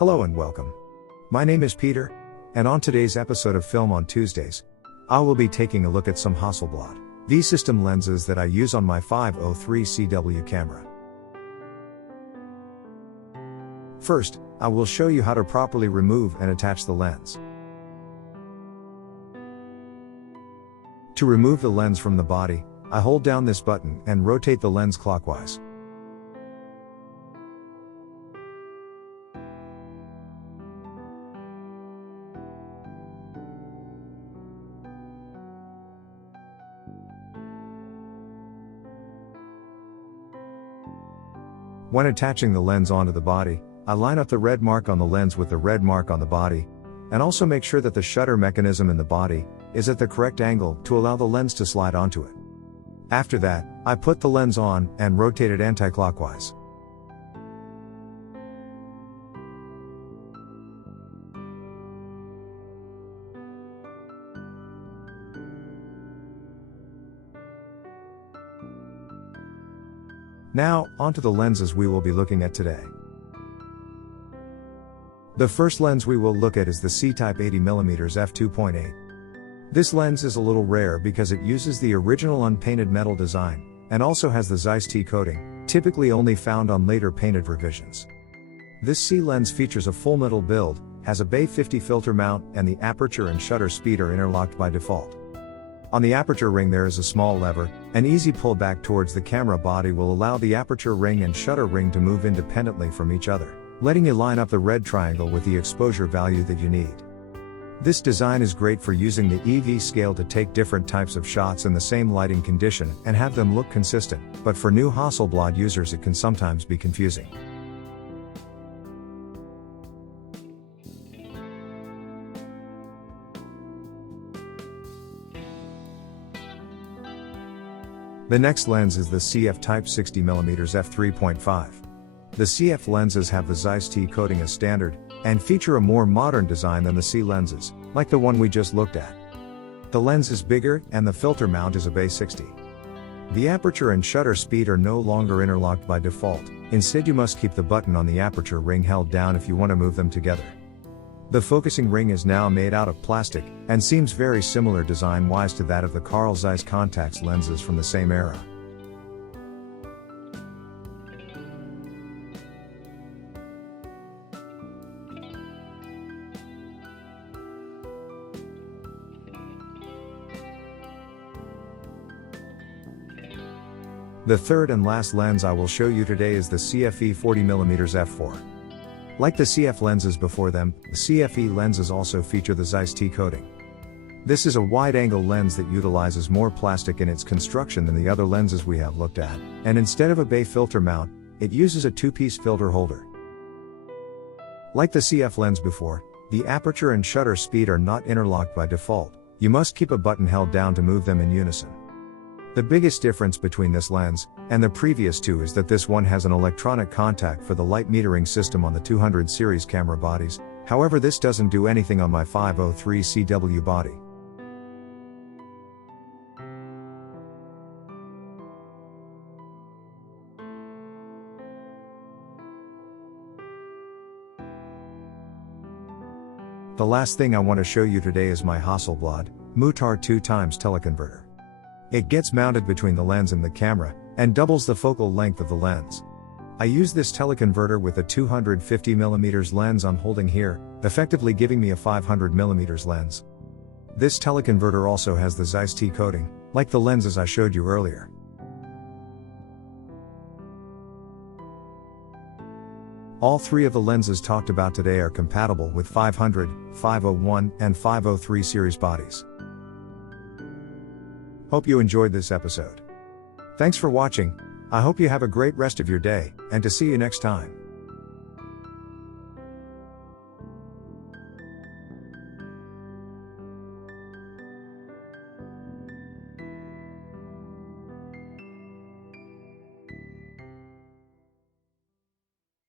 Hello and welcome. My name is Peter, and on today's episode of Film on Tuesdays, I will be taking a look at some Hasselblad V System lenses that I use on my 503CW camera. First, I will show you how to properly remove and attach the lens. To remove the lens from the body, I hold down this button and rotate the lens clockwise. When attaching the lens onto the body, I line up the red mark on the lens with the red mark on the body, and also make sure that the shutter mechanism in the body is at the correct angle to allow the lens to slide onto it. After that, I put the lens on and rotate it anti-clockwise. Now, onto the lenses we will be looking at today. The first lens we will look at is the C-type 80mm f2.8. This lens is a little rare because it uses the original unpainted metal design, and also has the Zeiss T coating, typically only found on later painted revisions. This C lens features a full metal build, has a Bay 50 filter mount, and the aperture and shutter speed are interlocked by default. On the aperture ring there is a small lever. An easy pull back towards the camera body will allow the aperture ring and shutter ring to move independently from each other, letting you line up the red triangle with the exposure value that you need. This design is great for using the EV scale to take different types of shots in the same lighting condition and have them look consistent, but for new Hasselblad users it can sometimes be confusing. The next lens is the CF Type 60mm f3.5. The CF lenses have the Zeiss T coating as standard, and feature a more modern design than the C lenses, like the one we just looked at. The lens is bigger, and the filter mount is a Bay 60. The aperture and shutter speed are no longer interlocked by default, instead you must keep the button on the aperture ring held down if you want to move them together. The focusing ring is now made out of plastic, and seems very similar design-wise to that of the Carl Zeiss Contax lenses from the same era. The third and last lens I will show you today is the CFE 40mm f4. Like the CF lenses before them, the CFE lenses also feature the Zeiss T coating. This is a wide-angle lens that utilizes more plastic in its construction than the other lenses we have looked at, and instead of a Bay filter mount, it uses a two-piece filter holder. Like the CF lens before, the aperture and shutter speed are not interlocked by default. You must keep a button held down to move them in unison. The biggest difference between this lens and the previous two is that this one has an electronic contact for the light metering system on the 200 series camera bodies, however this doesn't do anything on my 503CW body. The last thing I want to show you today is my Hasselblad Mutar 2x teleconverter. It gets mounted between the lens and the camera, and doubles the focal length of the lens. I use this teleconverter with a 250mm lens I'm holding here, effectively giving me a 500mm lens. This teleconverter also has the Zeiss T coating, like the lenses I showed you earlier. All three of the lenses talked about today are compatible with 500, 501, and 503 series bodies. Hope you enjoyed this episode. Thanks for watching. I hope you have a great rest of your day, and to see you next time.